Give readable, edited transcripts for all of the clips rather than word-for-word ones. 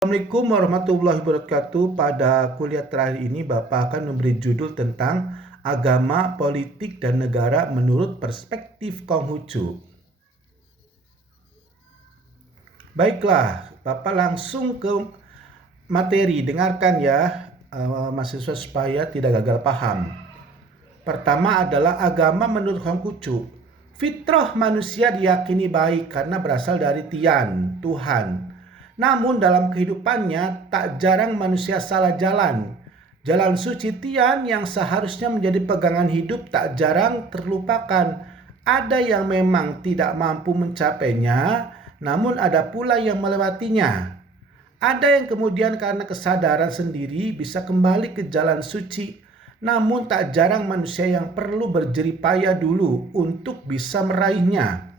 Assalamualaikum warahmatullahi wabarakatuh. Pada kuliah terakhir ini Bapak akan memberi judul tentang agama, politik, dan negara menurut perspektif Konghucu. Baiklah, Bapak langsung ke materi. Dengarkan ya, mahasiswa supaya tidak gagal paham. Pertama adalah agama menurut Konghucu. Fitrah manusia diyakini baik karena berasal dari Tian, Tuhan. Namun dalam kehidupannya tak jarang manusia salah jalan. Jalan suci Tian yang seharusnya menjadi pegangan hidup tak jarang terlupakan. Ada yang memang tidak mampu mencapainya, namun ada pula yang melewatinya. Ada yang kemudian karena kesadaran sendiri bisa kembali ke jalan suci. Namun tak jarang manusia yang perlu berjerih payah dulu untuk bisa meraihnya.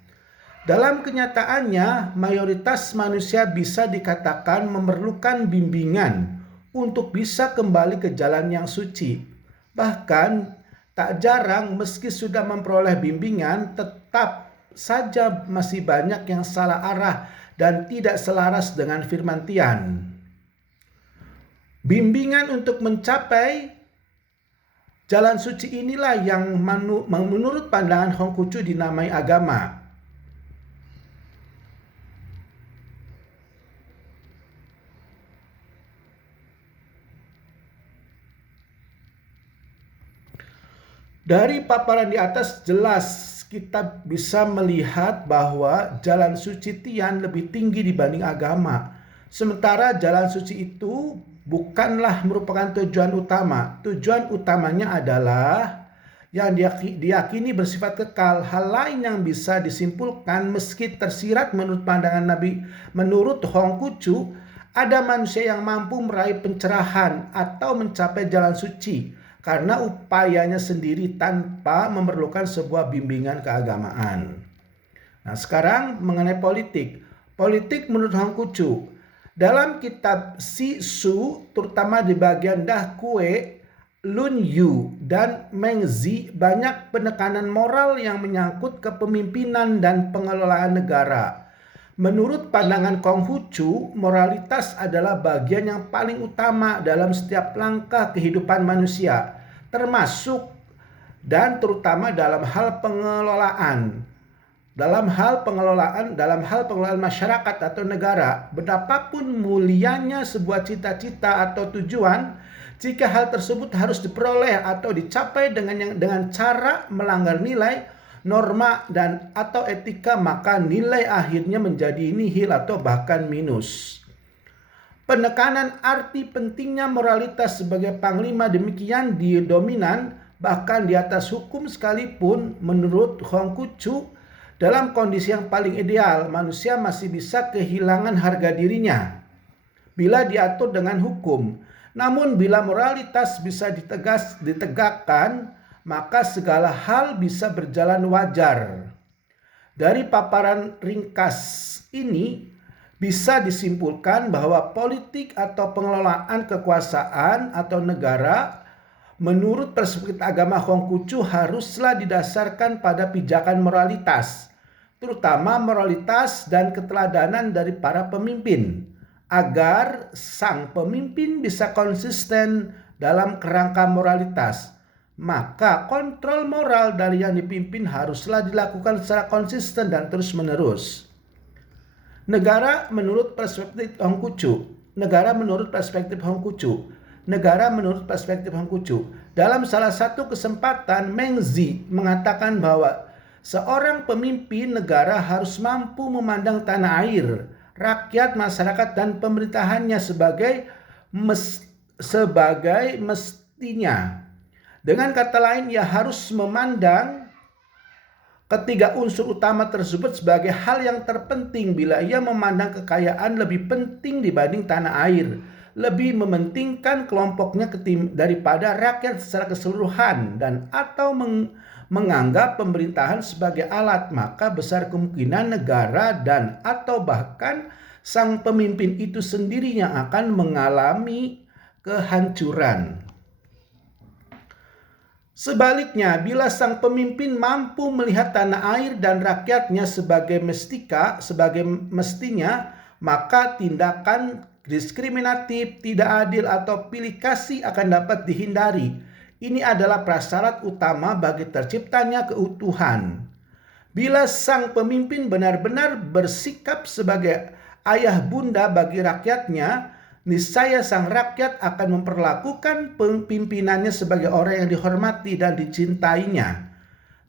Dalam kenyataannya, mayoritas manusia bisa dikatakan memerlukan bimbingan untuk bisa kembali ke jalan yang suci. Bahkan, tak jarang meski sudah memperoleh bimbingan, tetap saja masih banyak yang salah arah dan tidak selaras dengan firman Tian. Bimbingan untuk mencapai jalan suci inilah yang menurut pandangan Konghucu dinamai agama. Dari paparan di atas jelas kita bisa melihat bahwa jalan suci Tian lebih tinggi dibanding agama. Sementara jalan suci itu bukanlah merupakan tujuan utama. Tujuan utamanya adalah yang diyakini bersifat kekal. Hal lain yang bisa disimpulkan meski tersirat menurut pandangan Nabi, menurut Konghucu, ada manusia yang mampu meraih pencerahan atau mencapai jalan suci karena upayanya sendiri tanpa memerlukan sebuah bimbingan keagamaan. Nah, sekarang mengenai politik. Politik menurut Konghucu. Dalam kitab Si Su, terutama di bagian Dah Kue, Lun Yu, dan Meng Zi, banyak penekanan moral yang menyangkut kepemimpinan dan pengelolaan negara. Menurut pandangan Konghucu, moralitas adalah bagian yang paling utama dalam setiap langkah kehidupan manusia, termasuk dan terutama dalam hal pengelolaan. Dalam hal pengelolaan masyarakat atau negara, betapapun mulianya sebuah cita-cita atau tujuan, jika hal tersebut harus diperoleh atau dicapai dengan cara melanggar nilai, norma dan atau etika, maka nilai akhirnya menjadi nihil atau bahkan minus. Penekanan arti pentingnya moralitas sebagai panglima demikian dominan bahkan di atas hukum sekalipun. Menurut Konghucu, dalam kondisi yang paling ideal manusia masih bisa kehilangan harga dirinya bila diatur dengan hukum. Namun bila moralitas bisa ditegakkan, maka segala hal bisa berjalan wajar. Dari paparan ringkas ini bisa disimpulkan bahwa politik atau pengelolaan kekuasaan atau negara menurut perspektif agama Konghucu haruslah didasarkan pada pijakan moralitas, terutama moralitas dan keteladanan dari para pemimpin, agar sang pemimpin bisa konsisten dalam kerangka moralitas. Maka kontrol moral dari yang dipimpin haruslah dilakukan secara konsisten dan terus-menerus. Negara menurut perspektif Konghucu. Dalam salah satu kesempatan, Meng Zi mengatakan bahwa seorang pemimpin negara harus mampu memandang tanah air, rakyat, masyarakat, dan pemerintahannya sebagai mestinya. Dengan kata lain, ia harus memandang ketiga unsur utama tersebut sebagai hal yang terpenting. Bila ia memandang kekayaan lebih penting dibanding tanah air, lebih mementingkan kelompoknya daripada rakyat secara keseluruhan, dan atau menganggap pemerintahan sebagai alat, maka besar kemungkinan negara dan atau bahkan sang pemimpin itu sendiri yang akan mengalami kehancuran. Sebaliknya, bila sang pemimpin mampu melihat tanah air dan rakyatnya sebagai mestinya, maka tindakan diskriminatif, tidak adil, atau pilih kasih akan dapat dihindari. Ini adalah prasyarat utama bagi terciptanya keutuhan. Bila sang pemimpin benar-benar bersikap sebagai ayah bunda bagi rakyatnya, niscaya sang rakyat akan memperlakukan pimpinannya sebagai orang yang dihormati dan dicintainya.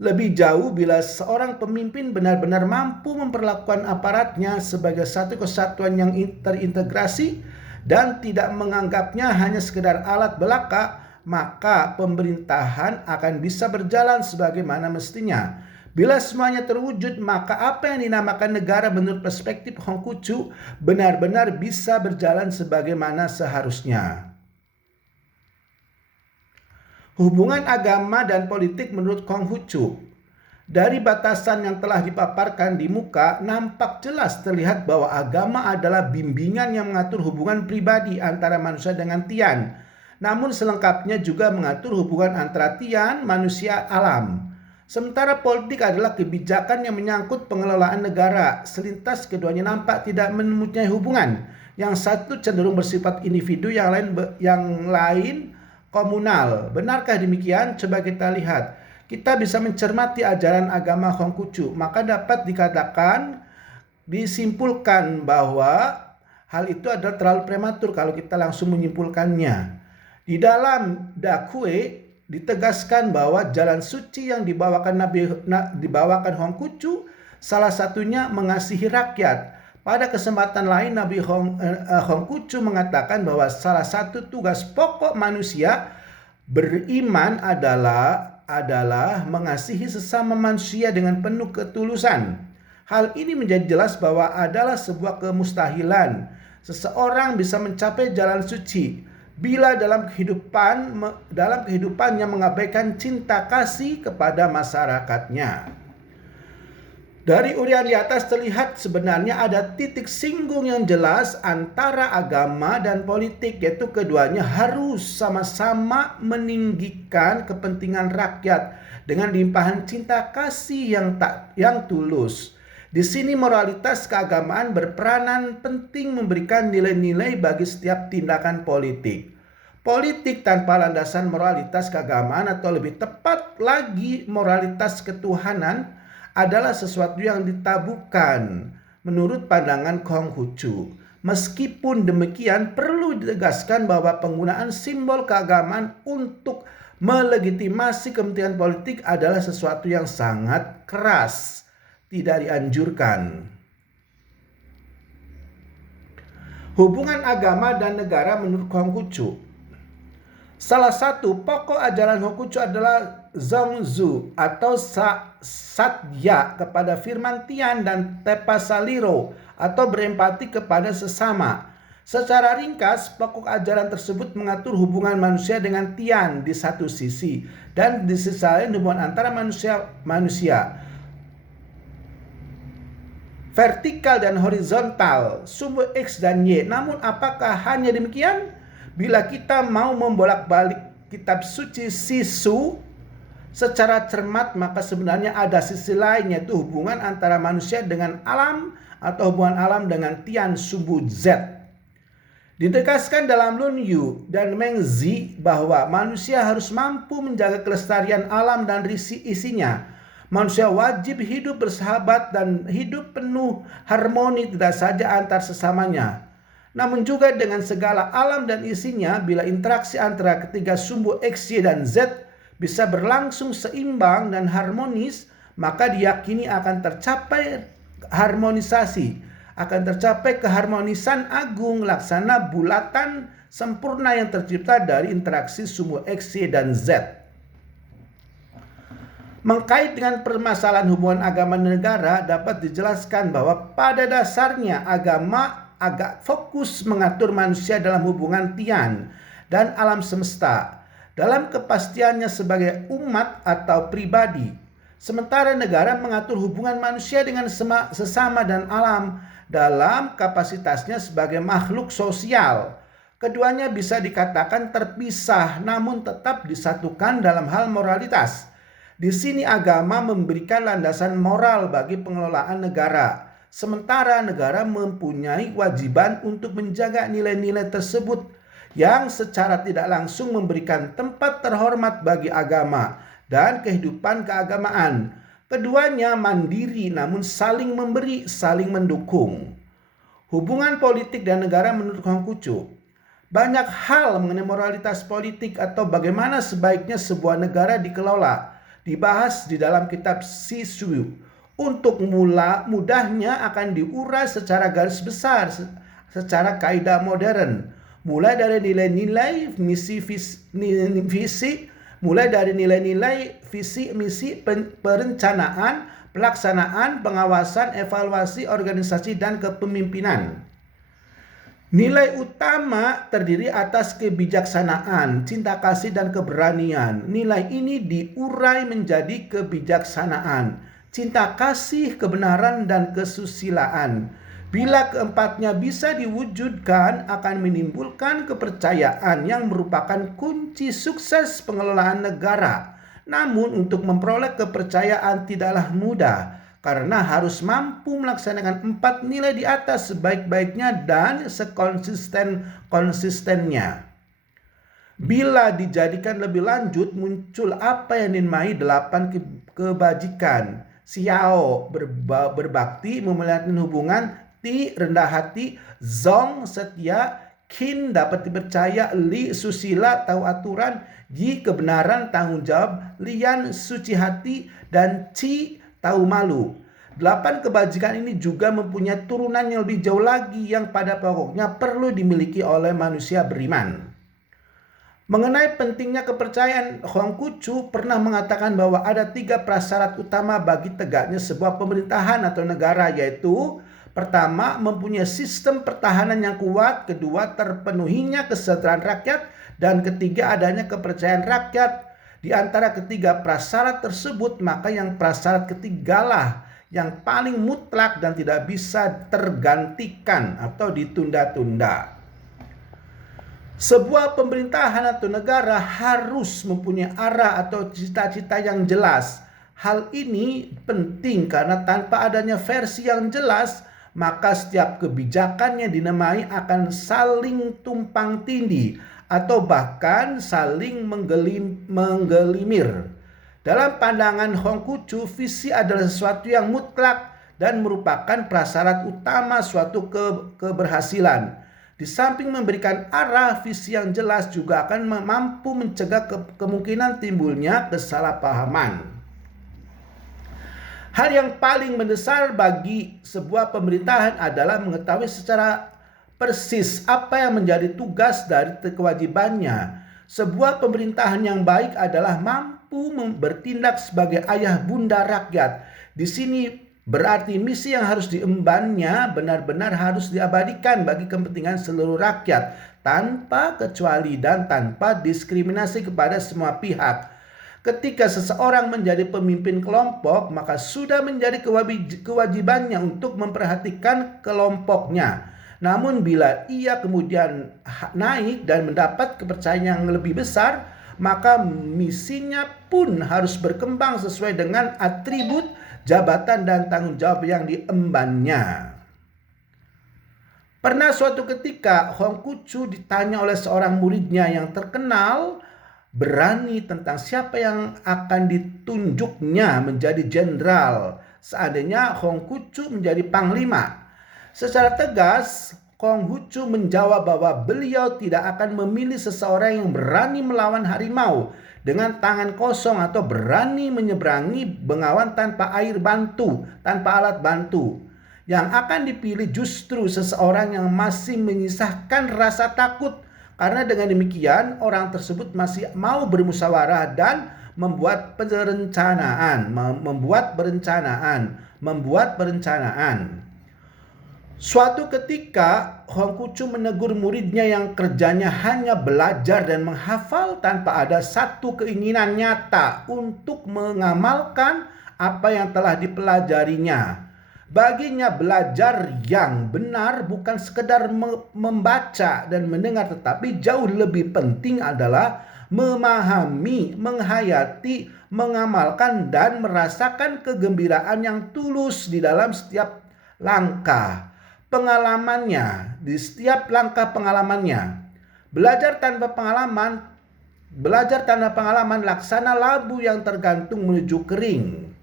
Lebih jauh bila seorang pemimpin benar-benar mampu memperlakukan aparatnya sebagai satu kesatuan yang terintegrasi dan tidak menganggapnya hanya sekedar alat belaka, maka pemerintahan akan bisa berjalan sebagaimana mestinya. Bila semuanya terwujud, maka apa yang dinamakan negara menurut perspektif Hongkuchu benar-benar bisa berjalan sebagaimana seharusnya. Hubungan agama dan politik menurut Konghucu. Dari batasan yang telah dipaparkan di muka, nampak jelas terlihat bahwa agama adalah bimbingan yang mengatur hubungan pribadi antara manusia dengan Tian. Namun selengkapnya juga mengatur hubungan antara Tian, manusia, alam. Sementara politik adalah kebijakan yang menyangkut pengelolaan negara. Selintas keduanya nampak tidak mempunyai hubungan. Yang satu cenderung bersifat individu, yang lain komunal. Benarkah demikian? Coba kita lihat. Kita bisa mencermati ajaran agama Konghucu, maka dapat disimpulkan bahwa hal itu adalah terlalu prematur kalau kita langsung menyimpulkannya. Di dalam Dakue ditegaskan bahwa jalan suci yang dibawakan Konghucu salah satunya mengasihi rakyat. Pada kesempatan lain, Nabi Konghucu mengatakan bahwa salah satu tugas pokok manusia beriman adalah mengasihi sesama manusia dengan penuh ketulusan. Hal ini menjadi jelas bahwa adalah sebuah kemustahilan seseorang bisa mencapai jalan suci bila dalam kehidupannya mengabaikan cinta kasih kepada masyarakatnya. Dari urian di atas terlihat sebenarnya ada titik singgung yang jelas antara agama dan politik, yaitu keduanya harus sama-sama meninggikan kepentingan rakyat dengan limpahan cinta kasih yang tulus. Di sini moralitas keagamaan berperanan penting memberikan nilai-nilai bagi setiap tindakan politik. Politik tanpa landasan moralitas keagamaan, atau lebih tepat lagi moralitas ketuhanan, adalah sesuatu yang ditabukan menurut pandangan Konghucu. Meskipun demikian, perlu ditegaskan bahwa penggunaan simbol keagamaan untuk melegitimasi kepentingan politik adalah sesuatu yang sangat keras, tidak dianjurkan. Hubungan agama dan negara menurut Konghucu. Salah satu pokok ajaran Konghucu adalah Zongzu atau Satya kepada firman Tian dan Tepa Saliro atau berempati kepada sesama. Secara ringkas, pokok ajaran tersebut mengatur hubungan manusia dengan Tian di satu sisi dan di sisi lain hubungan antara manusia vertikal dan horizontal, sumbu X dan Y. Namun apakah hanya demikian? Bila kita mau membolak-balik kitab suci Sisu secara cermat, maka sebenarnya ada sisi lain, yaitu hubungan antara manusia dengan alam atau hubungan alam dengan Tian, sumbu Z. Ditegaskan dalam Lun Yu dan Meng Zi bahwa manusia harus mampu menjaga kelestarian alam dan isinya. Manusia wajib hidup bersahabat dan hidup penuh harmoni, tidak saja antar sesamanya, namun juga dengan segala alam dan isinya. Bila interaksi antara ketiga sumbu X, Y, dan Z bisa berlangsung seimbang dan harmonis, maka diyakini akan tercapai keharmonisan agung, laksana bulatan sempurna yang tercipta dari interaksi sumbu X, Y, dan Z. Mengkait dengan permasalahan hubungan agama dan negara, dapat dijelaskan bahwa pada dasarnya agama agak fokus mengatur manusia dalam hubungan Tian dan alam semesta dalam kepastiannya sebagai umat atau pribadi. Sementara negara mengatur hubungan manusia dengan sesama dan alam dalam kapasitasnya sebagai makhluk sosial. Keduanya bisa dikatakan terpisah namun tetap disatukan dalam hal moralitas. Di sini agama memberikan landasan moral bagi pengelolaan negara, sementara negara mempunyai kewajiban untuk menjaga nilai-nilai tersebut yang secara tidak langsung memberikan tempat terhormat bagi agama dan kehidupan keagamaan. Keduanya mandiri namun saling memberi, saling mendukung. Hubungan politik dan negara menurut Konghucu. Banyak hal mengenai moralitas politik atau bagaimana sebaiknya sebuah negara dikelola dibahas di dalam kitab Sishu. Untuk mudahnya akan diurai secara garis besar, secara kaidah modern. Mulai dari nilai-nilai visi, misi, perencanaan, pelaksanaan, pengawasan, evaluasi, organisasi, dan kepemimpinan. Nilai utama terdiri atas kebijaksanaan, cinta kasih, dan keberanian. Nilai ini diurai menjadi kebijaksanaan, cinta kasih, kebenaran, dan kesusilaan. Bila keempatnya bisa diwujudkan, akan menimbulkan kepercayaan yang merupakan kunci sukses pengelolaan negara. Namun untuk memperoleh kepercayaan tidaklah mudah, karena harus mampu melaksanakan 4 nilai di atas sebaik-baiknya dan sekonsisten-konsistennya. Bila dijadikan lebih lanjut, muncul apa yang dinamai 8 kebajikan. Xiao, berbakti, memelihara hubungan. Ti, rendah hati. Zong, setia. Qin, dapat dipercaya. Li, susila, tahu aturan. Yi, kebenaran, tanggung jawab. Lian, suci hati. Dan Qi, tahu malu. 8 kebajikan ini juga mempunyai turunan yang lebih jauh lagi yang pada pokoknya perlu dimiliki oleh manusia beriman. Mengenai pentingnya kepercayaan, Konghucu pernah mengatakan bahwa ada 3 prasyarat utama bagi tegaknya sebuah pemerintahan atau negara, yaitu pertama, mempunyai sistem pertahanan yang kuat, kedua, terpenuhinya kesejahteraan rakyat, dan ketiga, adanya kepercayaan rakyat. Di antara ketiga prasyarat tersebut, maka yang prasyarat ketigalah yang paling mutlak dan tidak bisa tergantikan atau ditunda-tunda. Sebuah pemerintahan atau negara harus mempunyai arah atau cita-cita yang jelas. Hal ini penting karena tanpa adanya versi yang jelas, maka setiap kebijakannya dinamai akan saling tumpang tindih atau bahkan saling menggelimir. Dalam pandangan Konghucu, visi adalah sesuatu yang mutlak dan merupakan prasyarat utama suatu keberhasilan. Di samping memberikan arah, visi yang jelas juga akan mampu mencegah kemungkinan timbulnya kesalahpahaman. Hal yang paling mendasar bagi sebuah pemerintahan adalah mengetahui secara persis apa yang menjadi tugas dari kewajibannya. Sebuah pemerintahan yang baik adalah mampu bertindak sebagai ayah bunda rakyat. Di sini berarti misi yang harus diembannya benar-benar harus diabadikan bagi kepentingan seluruh rakyat tanpa kecuali dan tanpa diskriminasi kepada semua pihak. Ketika seseorang menjadi pemimpin kelompok, maka sudah menjadi kewajibannya untuk memperhatikan kelompoknya. Namun bila ia kemudian naik dan mendapat kepercayaan yang lebih besar, maka misinya pun harus berkembang sesuai dengan atribut, jabatan, dan tanggung jawab yang diembannya. Pernah suatu ketika Konghucu ditanya oleh seorang muridnya yang terkenal berani tentang siapa yang akan ditunjuknya menjadi jenderal seandainya Konghucu menjadi panglima. Secara tegas, Konghucu menjawab bahwa beliau tidak akan memilih seseorang yang berani melawan harimau dengan tangan kosong atau berani menyeberangi bengawan tanpa air bantu, tanpa alat bantu. Yang akan dipilih justru seseorang yang masih menyisakan rasa takut, karena dengan demikian orang tersebut masih mau bermusyawarah dan membuat perencanaan. Suatu ketika Konghucu menegur muridnya yang kerjanya hanya belajar dan menghafal tanpa ada satu keinginan nyata untuk mengamalkan apa yang telah dipelajarinya. Baginya belajar yang benar bukan sekedar membaca dan mendengar, tetapi jauh lebih penting adalah memahami, menghayati, mengamalkan, dan merasakan kegembiraan yang tulus di dalam setiap langkah pengalamannya, di setiap langkah pengalamannya. Belajar tanpa pengalaman laksana labu yang tergantung menuju kering.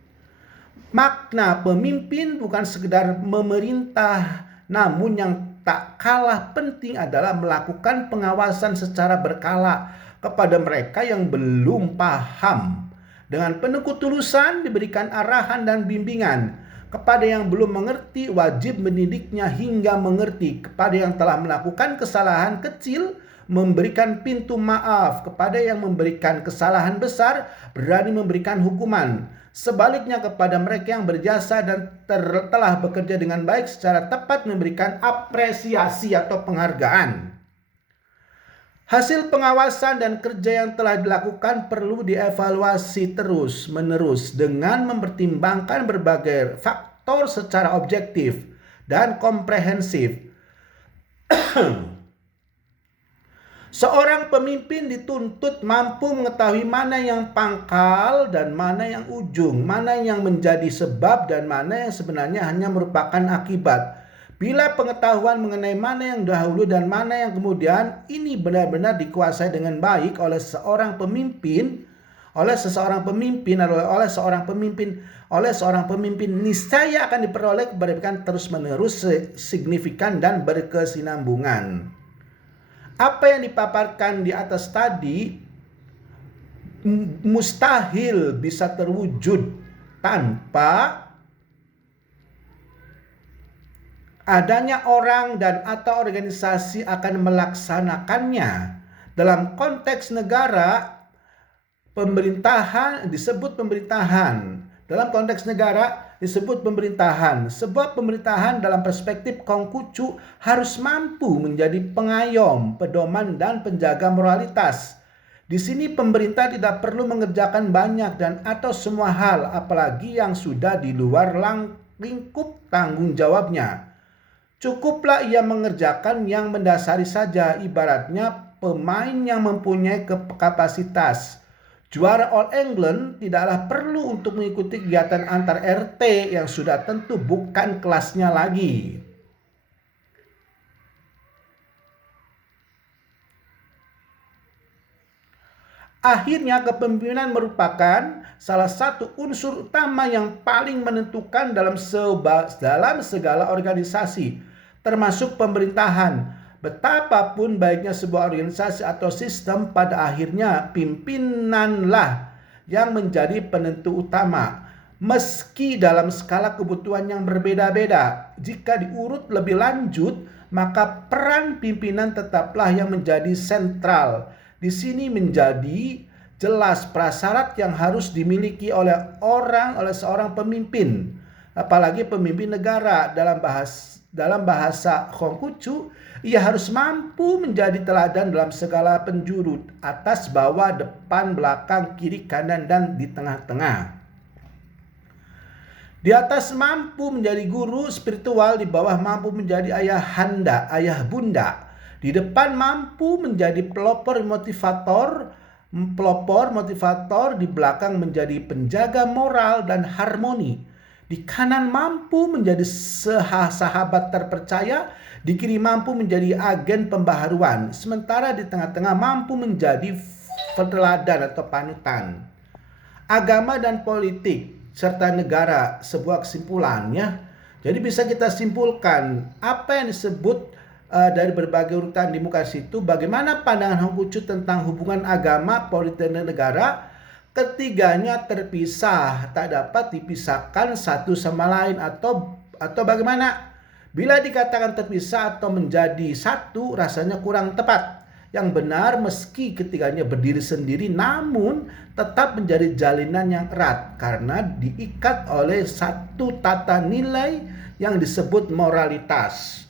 Makna pemimpin bukan sekedar memerintah, namun yang tak kalah penting adalah melakukan pengawasan secara berkala kepada mereka yang belum paham. Dengan penuh ketulusan diberikan arahan dan bimbingan. Kepada yang belum mengerti wajib mendidiknya hingga mengerti. Kepada yang telah melakukan kesalahan kecil memberikan pintu maaf. Kepada yang memberikan kesalahan besar berani memberikan hukuman. Sebaliknya kepada mereka yang berjasa dan telah bekerja dengan baik secara tepat memberikan apresiasi atau penghargaan. Hasil pengawasan dan kerja yang telah dilakukan perlu dievaluasi terus-menerus dengan mempertimbangkan berbagai faktor secara objektif dan komprehensif. Seorang pemimpin dituntut mampu mengetahui mana yang pangkal dan mana yang ujung, mana yang menjadi sebab dan mana yang sebenarnya hanya merupakan akibat. Bila pengetahuan mengenai mana yang dahulu dan mana yang kemudian ini benar-benar dikuasai dengan baik oleh seorang pemimpin, niscaya akan diperoleh keberanian terus-menerus signifikan dan berkesinambungan. Apa yang dipaparkan di atas tadi mustahil bisa terwujud tanpa adanya orang dan atau organisasi akan melaksanakannya. Dalam konteks negara, pemerintahan disebut pemerintahan. Dalam konteks negara disebut pemerintahan. Sebuah pemerintahan dalam perspektif Konghucu harus mampu menjadi pengayom, pedoman dan penjaga moralitas. Di sini pemerintah tidak perlu mengerjakan banyak dan atau semua hal, apalagi yang sudah di luar lingkup tanggung jawabnya. Cukuplah ia mengerjakan yang mendasari saja, ibaratnya pemain yang mempunyai kapasitas. Juara All England tidaklah perlu untuk mengikuti kegiatan antar RT yang sudah tentu bukan kelasnya lagi. Akhirnya kepemimpinan merupakan salah satu unsur utama yang paling menentukan dalam segala organisasi, termasuk pemerintahan. Betapapun baiknya sebuah organisasi atau sistem, pada akhirnya pimpinanlah yang menjadi penentu utama. Meski dalam skala kebutuhan yang berbeda-beda, jika diurut lebih lanjut, maka peran pimpinan tetaplah yang menjadi sentral. Di sini menjadi jelas prasyarat yang harus dimiliki oleh seorang pemimpin, apalagi pemimpin negara. Dalam bahasa Konghucu, ia harus mampu menjadi teladan dalam segala penjuru, atas, bawah, depan, belakang, kiri, kanan, dan di tengah-tengah. Di atas mampu menjadi guru spiritual, di bawah mampu menjadi ayahanda, ayah bunda. Di depan mampu menjadi pelopor motivator, di belakang menjadi penjaga moral dan harmoni. Di kanan mampu menjadi sahabat terpercaya, di kiri mampu menjadi agen pembaharuan, sementara di tengah-tengah mampu menjadi teladan atau panutan. Agama dan politik serta negara, sebuah kesimpulannya. Jadi bisa kita simpulkan apa yang disebut dari berbagai urutan di muka situ, bagaimana pandangan Konghucu tentang hubungan agama, politik dan negara. Ketiganya terpisah, tak dapat dipisahkan satu sama lain, atau bagaimana? Bila dikatakan terpisah atau menjadi satu, rasanya kurang tepat. Yang benar, meski ketiganya berdiri sendiri, namun tetap menjadi jalinan yang erat karena diikat oleh satu tata nilai yang disebut moralitas.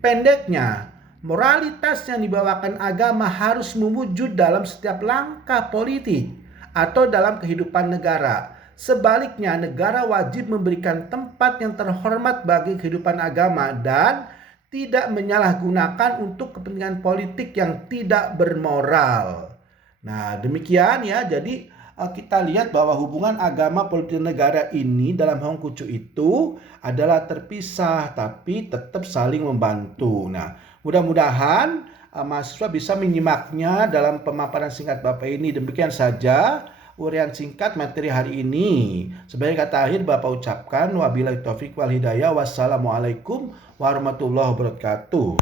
Pendeknya, moralitas yang dibawakan agama harus mewujud dalam setiap langkah politik atau dalam kehidupan negara. Sebaliknya, negara wajib memberikan tempat yang terhormat bagi kehidupan agama dan tidak menyalahgunakan untuk kepentingan politik yang tidak bermoral. Nah, demikian ya. Jadi kita lihat bahwa hubungan agama politik negara ini dalam Hongkucu itu adalah terpisah tapi tetap saling membantu. Nah, mudah-mudahan mahasiswa bisa menyimaknya dalam pemaparan singkat Bapak ini. Demikian saja uraian singkat materi hari ini. Sebagai kata akhir Bapak ucapkan wabillahi taufik wal hidayah. Wassalamualaikum warahmatullahi wabarakatuh.